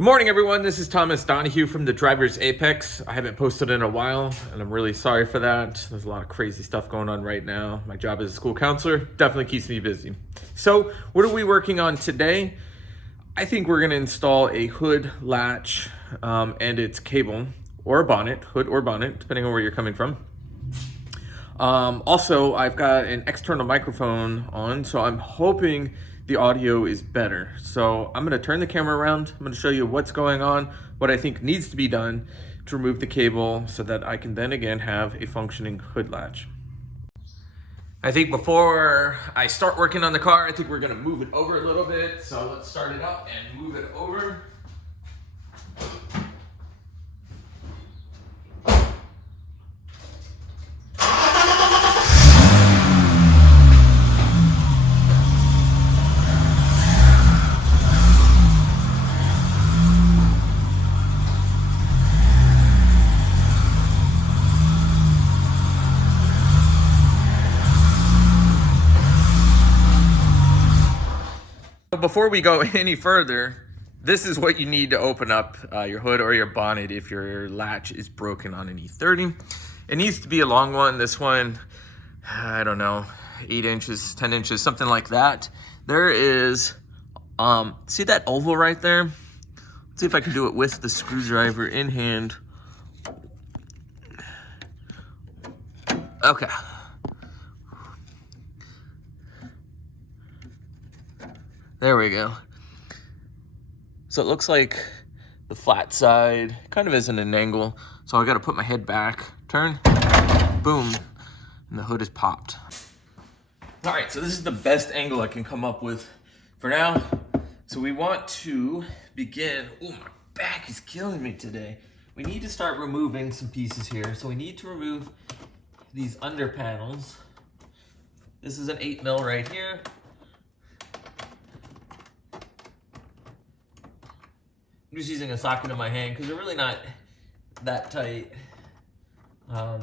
Good morning, everyone. This is Thomas Donahue from the Driver's Apex. I haven't posted in a while, and I'm really sorry for that. There's a lot of crazy stuff going on right now. My job as a school counselor definitely keeps me busy. So, what are we working on today? I think we're going to install a hood latch and its cable, or a bonnet, hood or bonnet, depending on where you're coming from. Also, I've got an external microphone on, so I'm hoping the audio is better. So I'm going to turn the camera around. I'm going to show you what's going on, what I think needs to be done to remove the cable so that I can then again have a functioning hood latch. I think before I start working on the car, I think we're going to move it over a little bit. So let's start it up and move it over. Before we go any further, this is what you need to open up your hood or your bonnet if your latch is broken on an E30. It needs to be a long one. This one, I don't know, 8 inches, 10 inches, something like that. There is, see that oval right there? Let's see if I can do it with the screwdriver in hand. Okay. There we go. So it looks like the flat side kind of is in an angle. So I got to put my head back, turn, boom, and the hood is popped. All right, so this is the best angle I can come up with for now. So we want to begin. Oh, my back is killing me today. We need to start removing some pieces here. So we need to remove these under panels. This is an 8mm right here. I'm just using a socket in my hand because they're really not that tight. I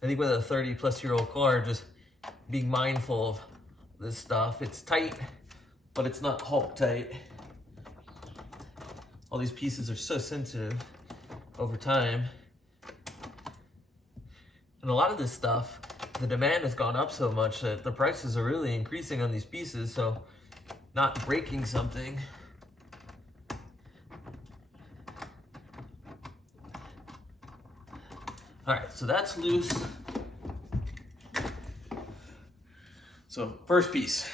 think with a 30-plus-year-old car, just being mindful of this stuff. It's tight, but it's not Hulk tight. All these pieces are so sensitive over time. And a lot of this stuff, the demand has gone up so much that the prices are really increasing on these pieces, so not breaking something. All right, so that's loose. So first piece.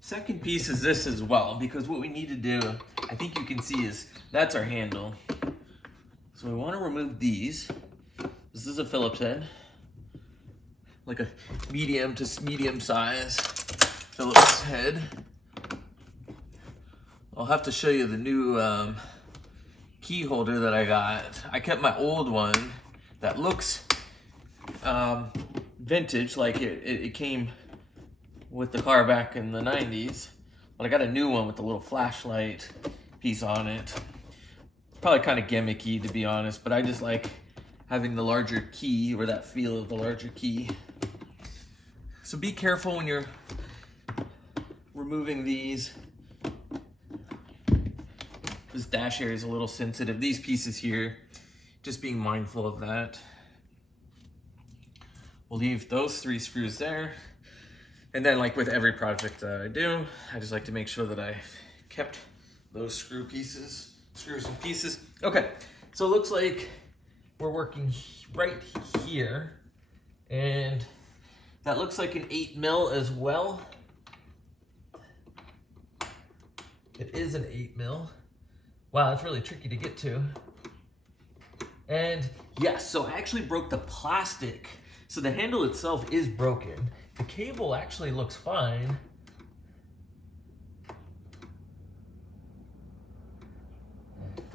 Second piece is this as well, because what we need to do, I think you can see, is that's our handle. So we want to remove these. This is a Phillips head, like a medium to medium size Phillips head. I'll have to show you the new key holder that I got. I kept my old one that looks vintage, like it came with the car back in the 90s, but I got a new one with a little flashlight piece on it. It's probably kind of gimmicky, to be honest, but I just like having the larger key, or that feel of the larger key. So be careful when you're removing these. This dash area is a little sensitive. These pieces here, just being mindful of that. We'll leave those 3 screws there. And then, like with every project that I do, I just like to make sure that I kept those screws and pieces. Okay, so it looks like we're working right here. And that looks like an 8mm as well. It is an 8mm. Wow, that's really tricky to get to. And yes, so I actually broke the plastic. So the handle itself is broken. The cable actually looks fine.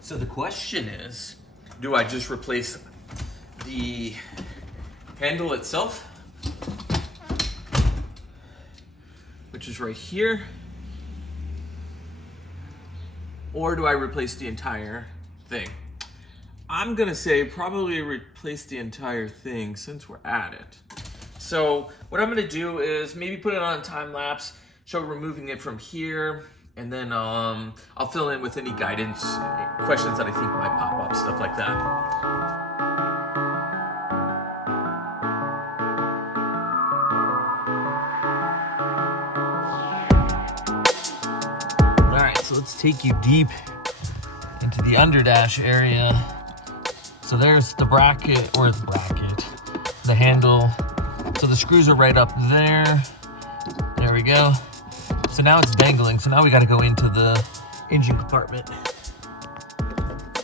So the question is, do I just replace the handle itself, which is right here? Or do I replace the entire thing? I'm gonna say probably replace the entire thing since we're at it. So what I'm gonna do is maybe put it on a time lapse, show removing it from here, and then I'll fill in with any guidance, questions that I think might pop up, stuff like that. All right, so let's take you deep into the underdash area. So there's the bracket, the handle. So the screws are right up there. There we go. So now it's dangling. So now we got to go into the engine compartment.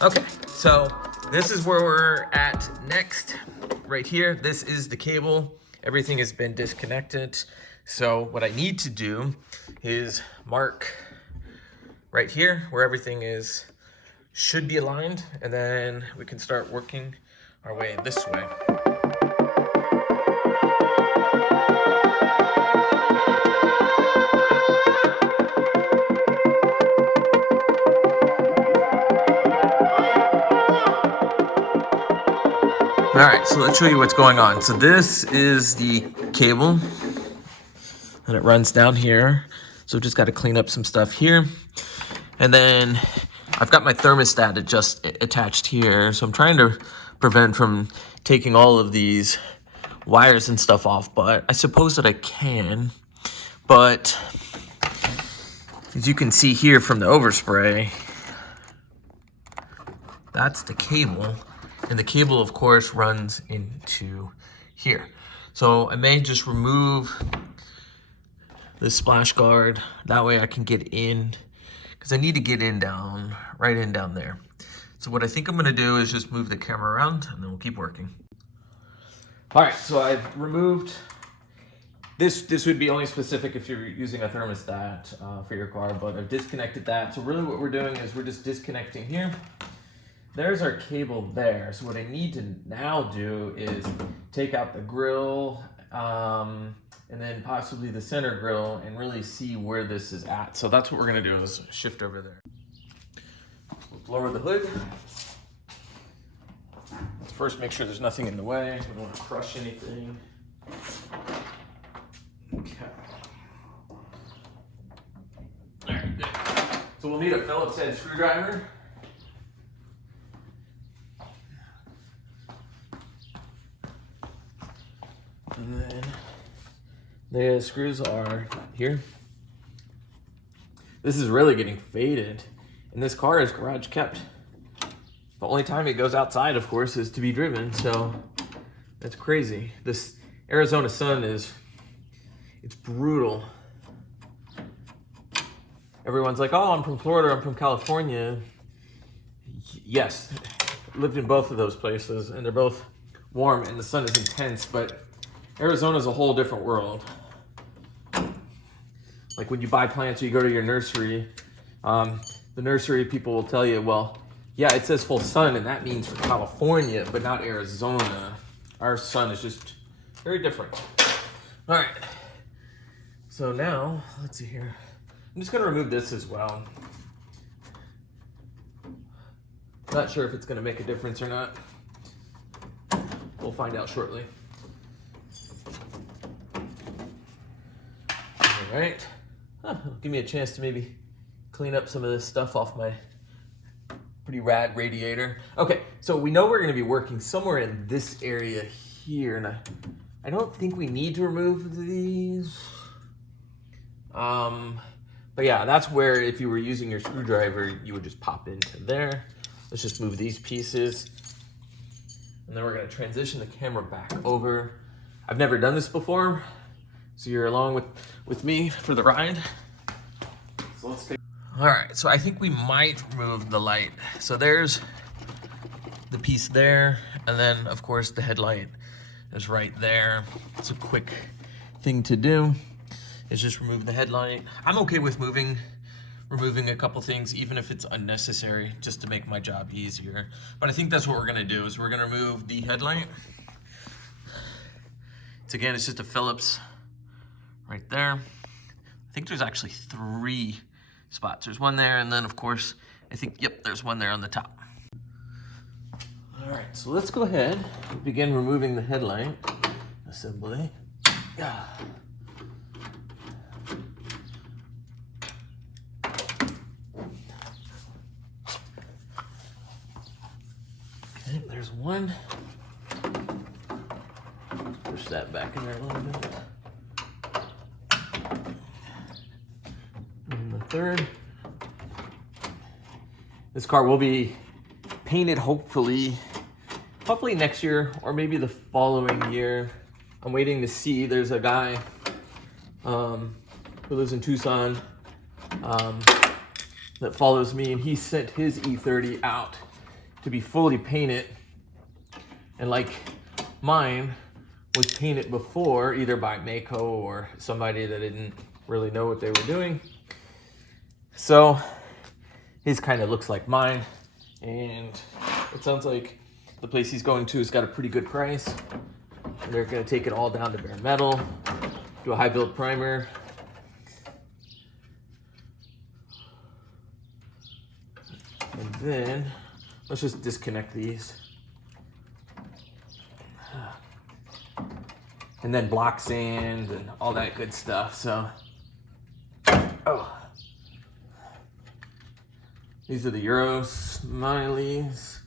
Okay, so this is where we're at next. Right here, this is the cable. Everything has been disconnected. So what I need to do is mark right here where everything should be aligned, and then we can start working our way this way. All right, so let's show you what's going on. So this is the cable, and it runs down here. So just got to clean up some stuff here. And then I've got my thermostat attached here. So I'm trying to prevent from taking all of these wires and stuff off, but I suppose that I can. But as you can see here from the overspray, that's the cable. And the cable, of course, runs into here. So I may just remove this splash guard. That way I can get in, because I need to get in right in down there. So what I think I'm gonna do is just move the camera around, and then we'll keep working. All right, so I've removed, this would be only specific if you're using a thermostat for your car, but I've disconnected that. So really what we're doing is we're just disconnecting here. There's our cable there. So what I need to now do is take out the grill, and then possibly the center grill, and really see where this is at. So that's what we're gonna do, is shift over there. Let's lower the hood. Let's first make sure there's nothing in the way. We don't want to crush anything. Okay. All right, good. So we'll need a Phillips head screwdriver. And then the screws are here. This is really getting faded, and this car is garage kept. The only time it goes outside, of course, is to be driven, so that's crazy. This Arizona sun it's brutal. Everyone's like, oh, I'm from Florida, I'm from California. Yes, lived in both of those places, and they're both warm, and the sun is intense, but Arizona's a whole different world. Like when you buy plants or you go to your nursery, the nursery people will tell you, well, yeah, it says full sun, and that means for California, but not Arizona. Our sun is just very different. All right, so now, let's see here. I'm just gonna remove this as well. Not sure if it's gonna make a difference or not. We'll find out shortly. All right, give me a chance to maybe clean up some of this stuff off my pretty rad radiator. Okay, so we know we're gonna be working somewhere in this area here, and I don't think we need to remove these. But yeah, that's where if you were using your screwdriver, you would just pop into there. Let's just move these pieces. And then we're gonna transition the camera back over. I've never done this before, so you're along with me for the ride. So let's take. All right, so I think we might remove the light. So there's the piece there, and then of course the headlight is right there. It's a quick thing to do, is just remove the headlight. I'm okay with removing a couple things, even if it's unnecessary, just to make my job easier. But I think that's what we're gonna do, is we're gonna remove the headlight. It's just a Phillips right there. I think there's actually 3 spots. There's one there, and then of course, I think, yep, there's one there on the top. All right, so let's go ahead and begin removing the headlight assembly. there's one. Push that back in there a little bit. And the third. This car will be painted hopefully next year or maybe the following year. I'm waiting to see. There's a guy who lives in Tucson that follows me, and he sent his E30 out to be fully painted. And like mine was painted before, either by Mako or somebody that didn't really know what they were doing. So his kind of looks like mine, and it sounds like the place he's going to has got a pretty good price. And they're gonna take it all down to bare metal, do a high build primer. And then let's just disconnect these. And then block sand and all that good stuff. So, oh. These are the Euro smileys.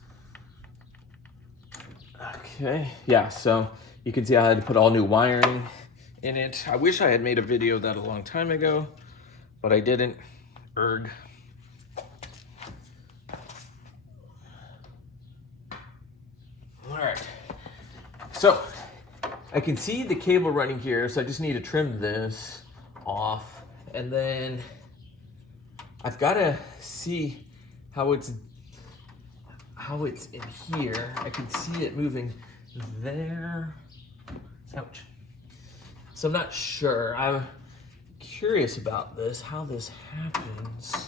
Okay, yeah, so you can see I had to put all new wiring in it. I wish I had made a video of that a long time ago, but I didn't. Erg. All right, so I can see the cable running here, so I just need to trim this off, and then I've got to see how it's in here. I can see it moving there. Ouch. So I'm not sure. I'm curious about this, how this happens,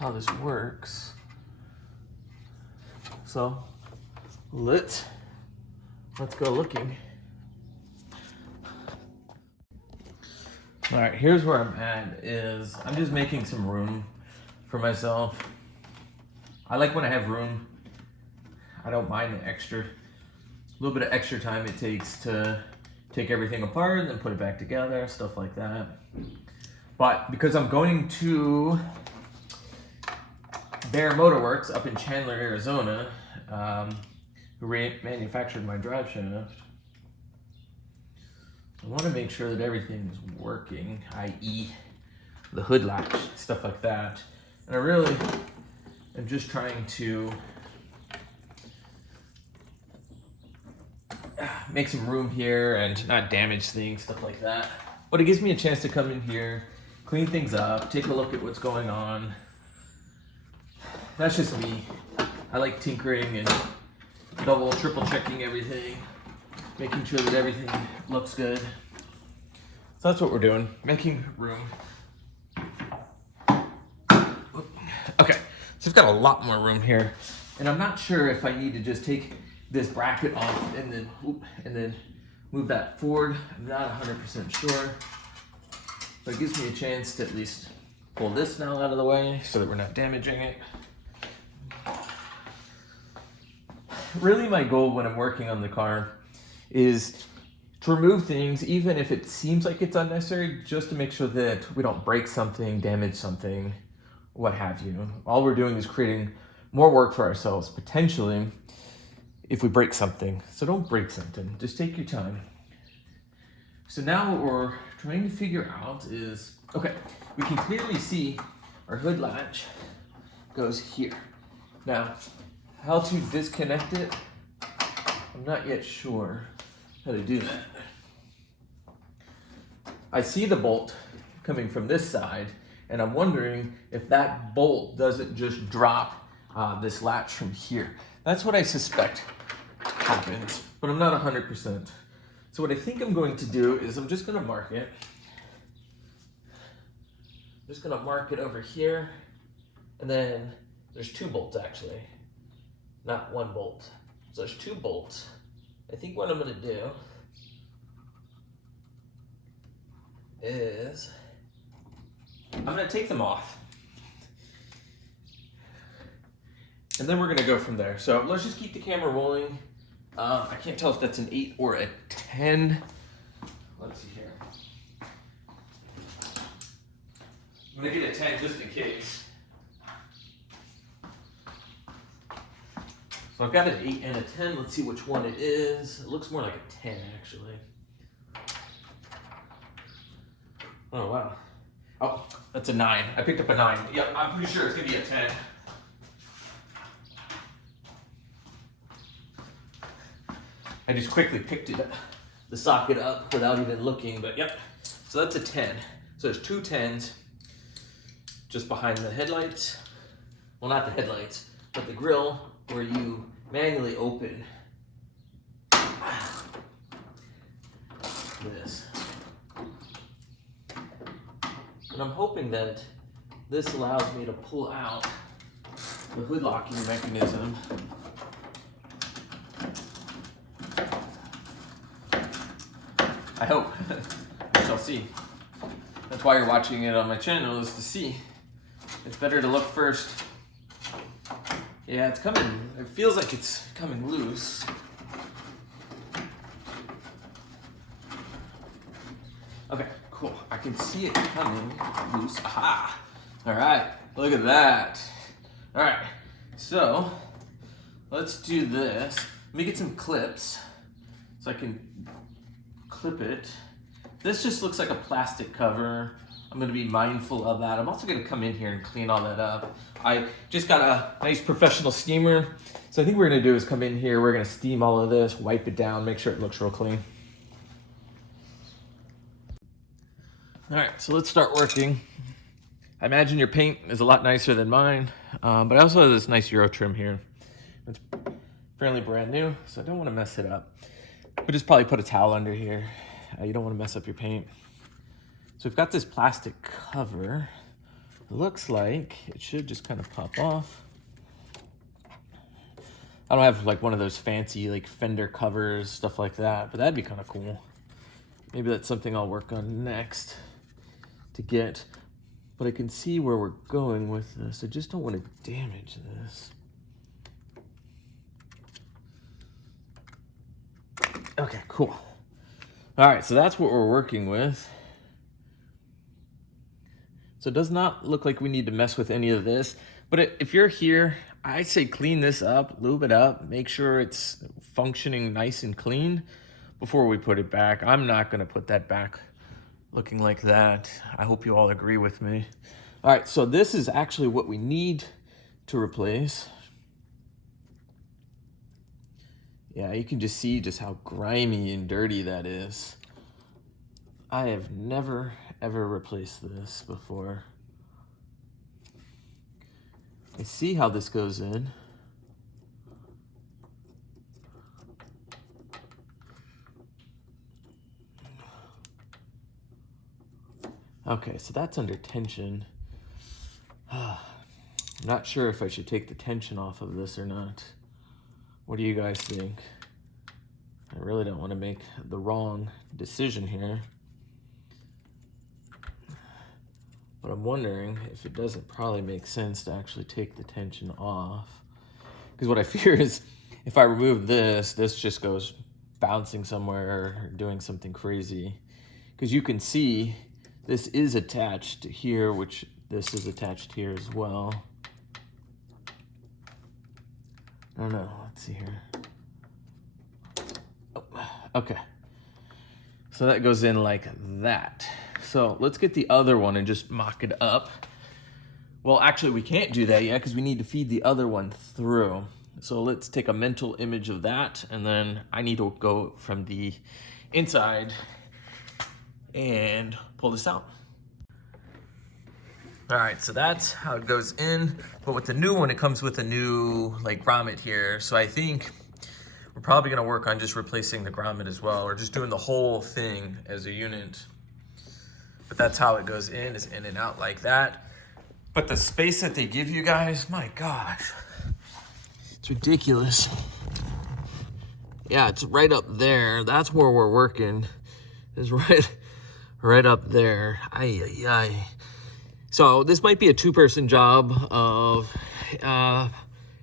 how this works. So let's go looking. All right, here's where I'm at. Is I'm just making some room for myself. I like when I have room. I don't mind the little bit of extra time it takes to take everything apart and then put it back together, stuff like that. But because I'm going to Bear Motorworks up in Chandler, Arizona, who manufactured my drive shaft, I want to make sure that everything is working, i.e. the hood latch, stuff like that. And I really am just trying to make some room here and not damage things, stuff like that. But it gives me a chance to come in here, clean things up, take a look at what's going on. That's just me. I like tinkering and double, triple checking everything, making sure that everything looks good. So that's what we're doing, making room. Okay, so I've got a lot more room here, and I'm not sure if I need to just take this bracket off and then move that forward. I'm not 100% sure, but it gives me a chance to at least pull this now out of the way so that we're not damaging it. Really, my goal when I'm working on the car is to remove things, even if it seems like it's unnecessary, just to make sure that we don't break something, damage something, what have you. All we're doing is creating more work for ourselves, potentially, if we break something. So don't break something, just take your time. So now what we're trying to figure out is, okay, we can clearly see our hood latch goes here. Now, how to disconnect it, I'm not yet sure how to do that. I see the bolt coming from this side, and I'm wondering if that bolt doesn't just drop this latch from here. That's what I suspect happens, but I'm not 100%. So what I think I'm going to do is I'm just going to mark it. I'm just going to mark it over here, and then there's two bolts actually, not one bolt. So there's two bolts. I think what I'm going to do is I'm going to take them off. And then we're going to go from there. So let's just keep the camera rolling. I can't tell if that's an 8 or a 10. Let's see here. I'm going to get a 10 just in case. So So I've got an 8 and a 10. Let's see which one it is. It looks more like a 10, actually. Oh, wow. Oh, that's a 9. I picked up a 9. Yep, I'm pretty sure it's going to be a 10. I just quickly picked the socket up without even looking, but yep. So that's a 10. So there's 2 10s just behind the headlights. Well, not the headlights, but the grill where you manually open this. And I'm hoping that this allows me to pull out the hood locking mechanism. I hope. We shall see. That's why you're watching it on my channel, is to see. It's better to look first. Yeah, it's coming. It feels like it's coming loose. Okay, cool. I can see it coming loose. Aha! All right, look at that. All right, so let's do this. Let me get some clips so I can clip it. This just looks like a plastic cover. I'm gonna be mindful of that. I'm also gonna come in here and clean all that up. I just got a nice professional steamer. So I think what we're gonna do is come in here, we're gonna steam all of this, wipe it down, make sure it looks real clean. All right, so let's start working. I imagine your paint is a lot nicer than mine, but I also have this nice Euro trim here. It's fairly brand new, so I don't wanna mess it up. But just probably put a towel under here. You don't wanna mess up your paint. So we've got this plastic cover. It looks like it should just kind of pop off. I don't have like one of those fancy like fender covers, stuff like that, but that'd be kind of cool. Maybe that's something I'll work on next to get, but I can see where we're going with this. I just don't want to damage this. Okay, cool. All right, so that's what we're working with. So it does not look like we need to mess with any of this, but if you're here, I say clean this up, lube it up, make sure it's functioning nice and clean before we put it back. I'm not gonna put that back looking like that. I hope you all agree with me. All right, so this is actually what we need to replace. Yeah, you can just see just how grimy and dirty that is. I have never, ever replaced this before. I see how this goes in. Okay, so that's under tension. I'm not sure if I should take the tension off of this or not. What do you guys think? I really don't want to make the wrong decision here. But I'm wondering if it doesn't probably make sense to actually take the tension off. Because what I fear is if I remove this, this just goes bouncing somewhere or doing something crazy. Because you can see this is attached here, which this is attached here as well. I don't know, let's see here. Oh, okay. So that goes in like that. So let's get the other one and just mock it up. Well, actually we can't do that yet because we need to feed the other one through. So let's take a mental image of that, and then I need to go from the inside and pull this out. All right, so that's how it goes in. But with the new one, it comes with a new like grommet here. So I think we're probably gonna work on just replacing the grommet as well, or just doing the whole thing as a unit. But that's how it goes in, is in and out like that. But the space that they give you guys, my gosh, it's ridiculous. Yeah, it's right up there. That's where we're working. It's right up there. Ay, ay, ay. So this might be a two-person job of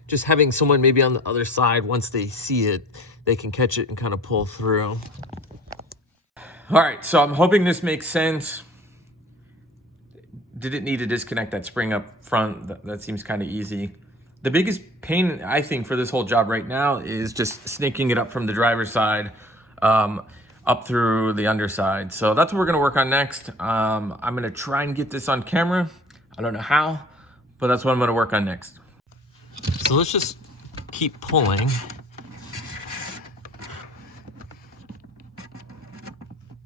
just having someone maybe on the other side. Once they see it, they can catch it and kind of pull through. All right, so I'm hoping this makes sense. Didn't need to disconnect that spring up front. That seems kind of easy. The biggest pain, I think, for this whole job right now is just snaking it up from the driver's side up through the underside. So that's what we're gonna work on next. I'm gonna try and get this on camera. I don't know how, but that's what I'm gonna work on next. So let's just keep pulling.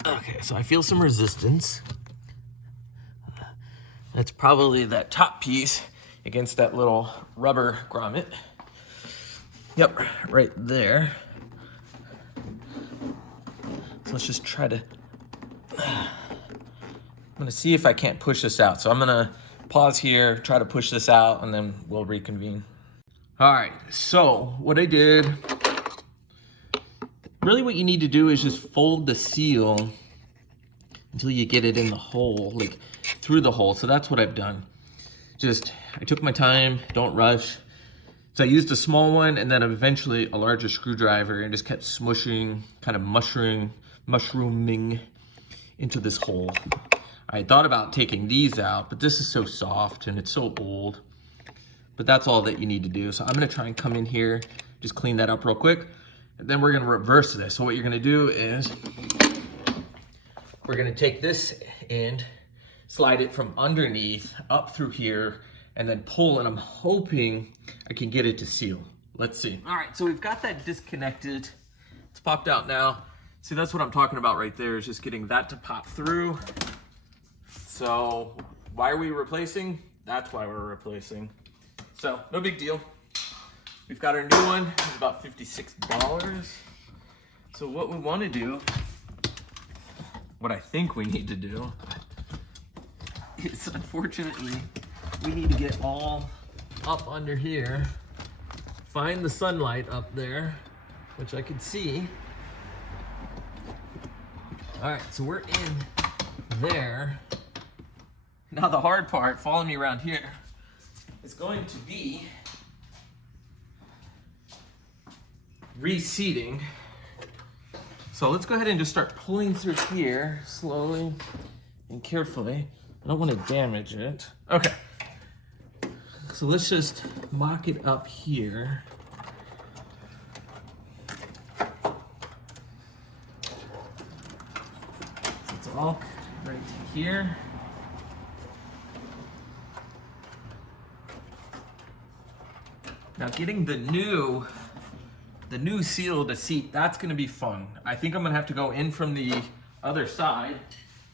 Okay, so I feel some resistance. That's probably that top piece against that little rubber grommet. Yep, right there. So let's just try to, I'm gonna see if I can't push this out. So I'm gonna pause here, try to push this out, and then we'll reconvene. All right, so what I did, really what you need to do is just fold the seal until you get it in the hole, like through the hole. So that's what I've done. I took my time, don't rush. So I used a small one and then eventually a larger screwdriver and just kept smushing, kind of mushrooming into this hole. I thought about taking these out, but this is so soft and it's so old. But that's all that you need to do. So I'm gonna try and come in here, just clean that up real quick. And then we're gonna reverse this. So what you're gonna do is, we're gonna take this end, slide it from underneath up through here, and then pull, and I'm hoping I can get it to seal. Let's see. All right, so we've got that disconnected. It's popped out now. See, that's what I'm talking about right there, is just getting that to pop through. So why are we replacing? That's why we're replacing. So no big deal. We've got our new one, it's about $56. So what we wanna do, what I think we need to do, is unfortunately, we need to get all up under here, find the sunlight up there, which I can see. All right, so we're in there. Now the hard part, follow me around here, is going to be reseating. So let's go ahead and just start pulling through here slowly and carefully. I don't want to damage it. Okay. So let's just mock it up here. So it's all right here. Now getting the new seal to seat, that's gonna be fun. I think I'm gonna have to go in from the other side,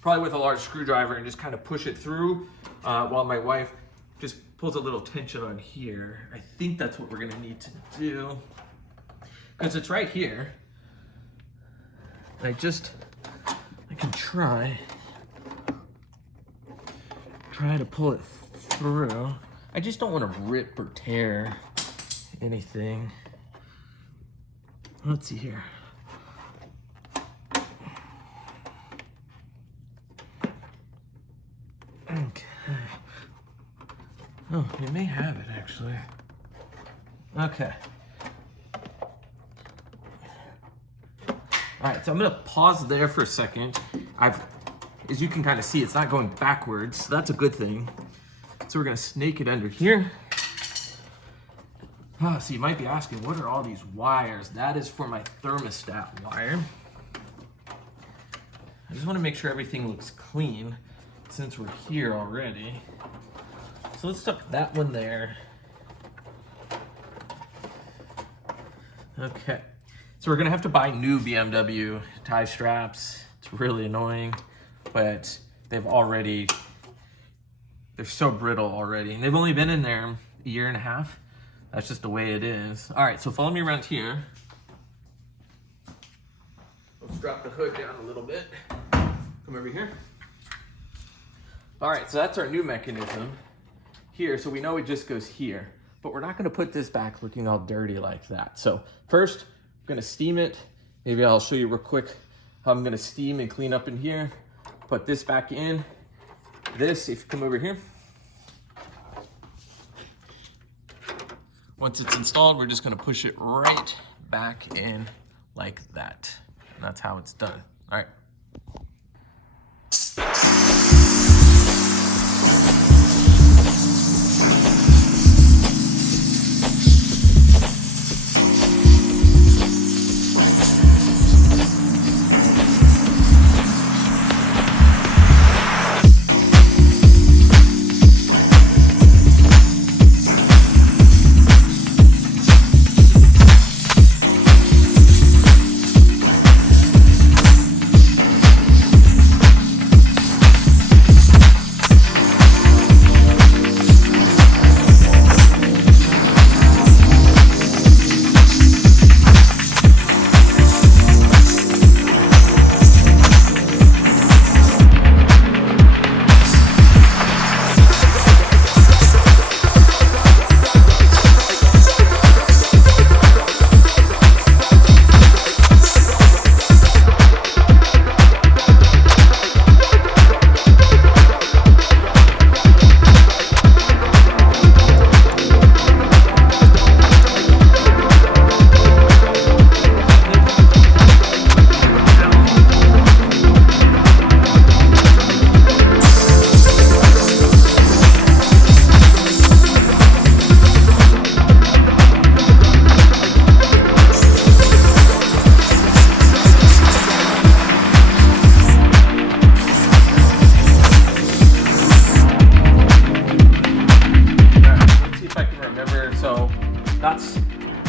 probably with a large screwdriver, and just kind of push it through while my wife just pulls a little tension on here. I think that's what we're gonna need to do, because it's right here. And I can try to pull it through. I just don't want to rip or tear anything. Let's see here. Okay. Oh, you may have it actually. Okay. All right, so I'm gonna pause there for a second. As you can kind of see, it's not going backwards, so that's a good thing. So we're gonna snake it under here. So you might be asking, what are all these wires? That is for my thermostat wire. I just wanna make sure everything looks clean since we're here already. So let's tuck that one there. Okay, so we're gonna have to buy new BMW tie straps. It's really annoying, but they're so brittle already. And they've only been in there a year and a half. That's just the way it is. All right, so follow me around here. Let's drop the hood down a little bit. Come over here. All right, so that's our new mechanism here. So we know it just goes here, but we're not gonna put this back looking all dirty like that. So first, I'm gonna steam it. Maybe I'll show you real quick how I'm gonna steam and clean up in here. Put this back in. This, if you come over here. Once it's installed, we're just gonna push it right back in like that. And that's how it's done. All right.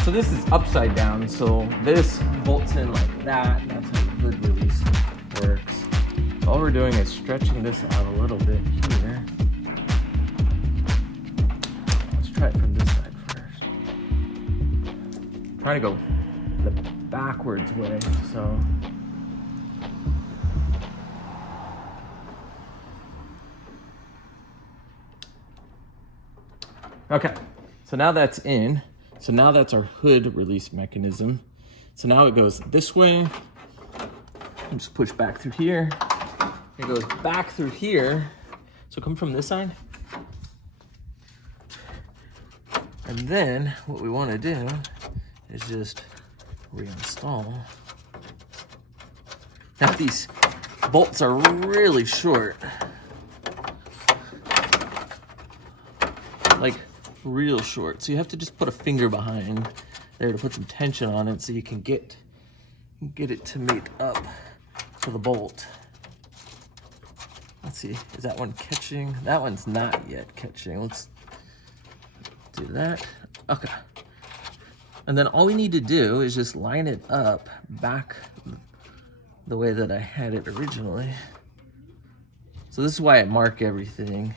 So this is upside down, so this bolts in like that. That's how the hood release works. So all we're doing is stretching this out a little bit here. Let's try it from this side first. Trying to go the backwards way, so. Okay, so now that's in. So now that's our hood release mechanism. So now it goes this way. Just push back through here. It goes back through here. So come from this side. And then what we want to do is just reinstall. Now these bolts are really short. Like real short. So you have to just put a finger behind there to put some tension on it so you can get it to mate up to the bolt. Let's see, is that one catching? That one's not yet catching. Let's do that. Okay. And then all we need to do is just line it up back the way that I had it originally. So this is why I mark everything,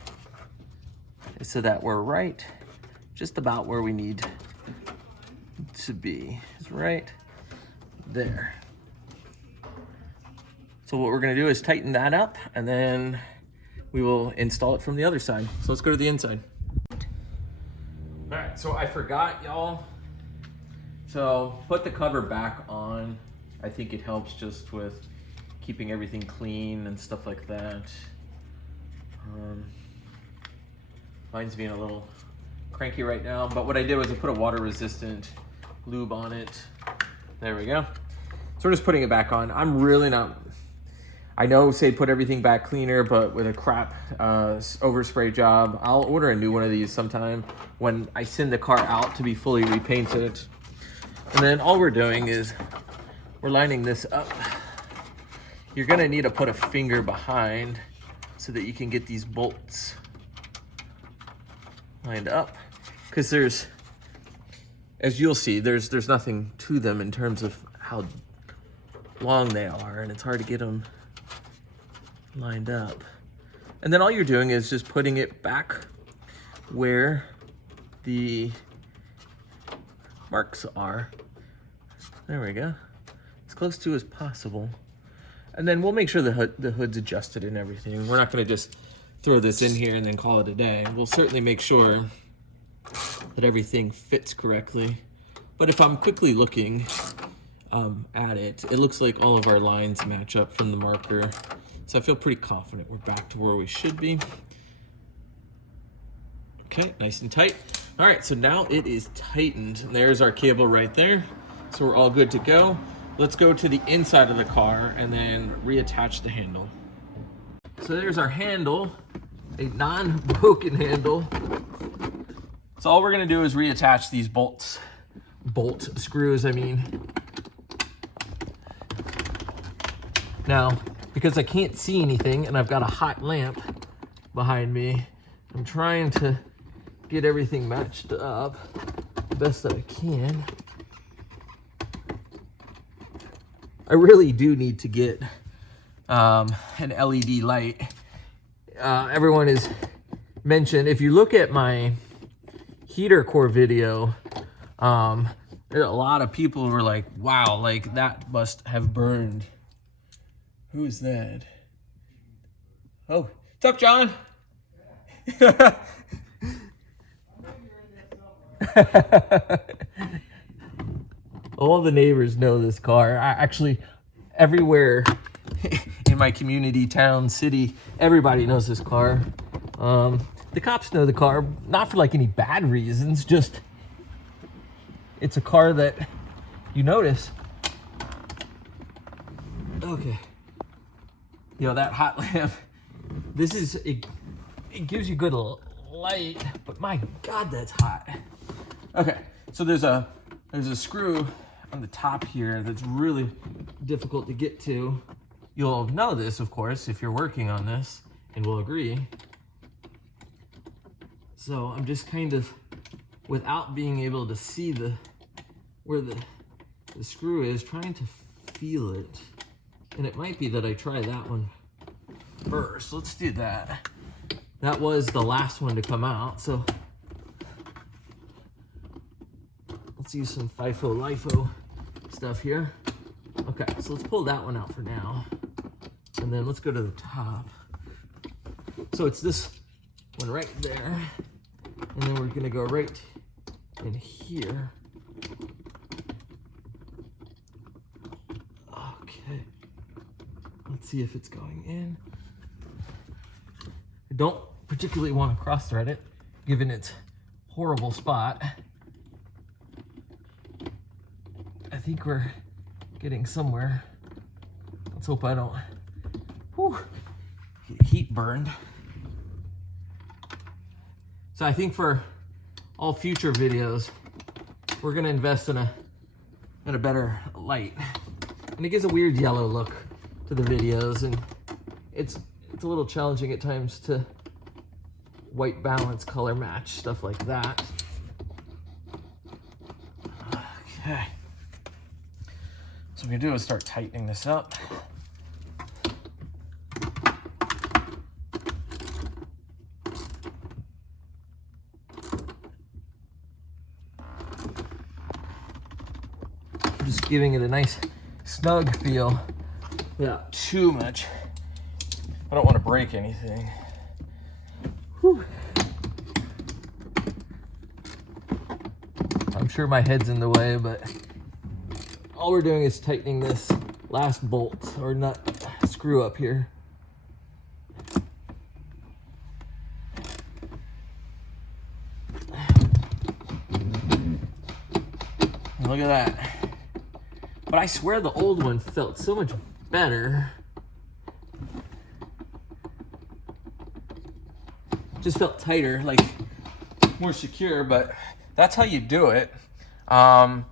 so that we're right just about where we need to be. It's right there. So what we're gonna do is tighten that up, and then we will install it from the other side. So let's go to the inside. All right, so I forgot, y'all. So put the cover back on. I think it helps just with keeping everything clean and stuff like that. Mine's being a little cranky right now, but what I did was I put a water resistant lube on it. There we go. So we're just putting it back on. I'm really not, I know say put everything back cleaner, but with a crap overspray job, I'll order a new one of these sometime when I send the car out to be fully repainted. And then all we're doing is we're lining this up. You're gonna need to put a finger behind so that you can get these bolts lined up, because there's, as you'll see, there's nothing to them in terms of how long they are, and it's hard to get them lined up. And then all you're doing is just putting it back where the marks are. There we go, as close to as possible. And then we'll make sure the hood's adjusted and everything. We're not gonna just throw this in here and then call it a day. We'll certainly make sure that everything fits correctly. But if I'm quickly looking at it, it looks like all of our lines match up from the marker. So I feel pretty confident we're back to where we should be. Okay, nice and tight. All right, so now it is tightened. And there's our cable right there. So we're all good to go. Let's go to the inside of the car and then reattach the handle. So there's our handle, a non-broken handle. So all we're gonna do is reattach these bolt screws, I mean. Now, because I can't see anything and I've got a hot lamp behind me, I'm trying to get everything matched up the best that I can. I really do need to get an LED light. Everyone has mentioned, if you look at my heater core video, a lot of people were like, wow, like that must have burned. Who's that? Oh, what's up, John? All the neighbors know this car. Actually, everywhere in my community, town, city, everybody knows this car. The cops know the car, not for like any bad reasons, just it's a car that you notice. Okay. You know, that hot lamp, this is, it gives you good light, but my God, that's hot. Okay, so there's a screw on the top here that's really difficult to get to. You'll know this, of course, if you're working on this, and will agree. So I'm just kind of, without being able to see the where the screw is, trying to feel it. And it might be that I try that one first. Let's do that. That was the last one to come out, so let's use some FIFO LIFO stuff here. Okay, so let's pull that one out for now. And then let's go to the top. So it's this one right there. And then we're gonna go right in here. Okay. Let's see if it's going in. I don't particularly want to cross thread it, given its horrible spot. I think we're getting somewhere. Let's hope I don't get heat burned. So I think for all future videos, we're gonna invest in a better light. And it gives a weird yellow look to the videos, and it's a little challenging at times to white balance, color match, stuff like that. Okay. So what we're gonna do is start tightening this up. Just giving it a nice snug feel without too much. I don't want to break anything. Whew. I'm sure my head's in the way, but all we're doing is tightening this last bolt or nut screw up here. Look at that. But I swear the old one felt so much better. Just felt tighter, like more secure, but that's how you do it. I'm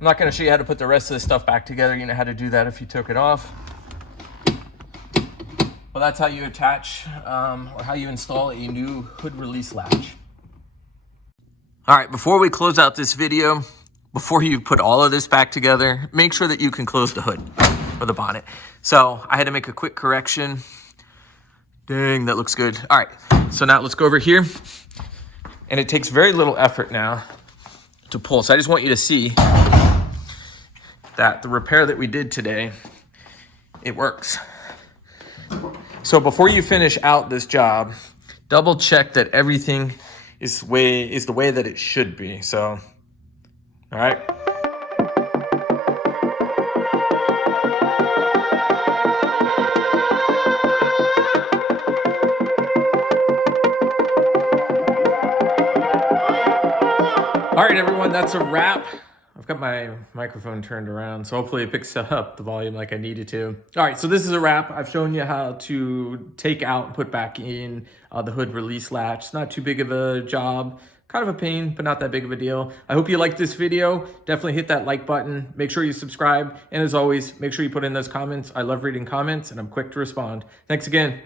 not gonna show you how to put the rest of this stuff back together. You know how to do that if you took it off. But that's how you attach or how you install a new hood release latch. All right, before we close out this video, before you put all of this back together, make sure that you can close the hood or the bonnet. So I had to make a quick correction. Dang, that looks good. All right, so now let's go over here. And it takes very little effort now to pull. So I just want you to see that the repair that we did today, it works. So before you finish out this job, double check that everything is the way that it should be. So, all right. All right, everyone, that's a wrap. I've got my microphone turned around, so hopefully it picks up the volume like I needed to. All right, so this is a wrap. I've shown you how to take out and put back in the hood release latch. It's not too big of a job. Kind of a pain, but not that big of a deal. I hope you liked this video. Definitely hit that like button. Make sure you subscribe. And as always, make sure you put in those comments. I love reading comments, and I'm quick to respond. Thanks again.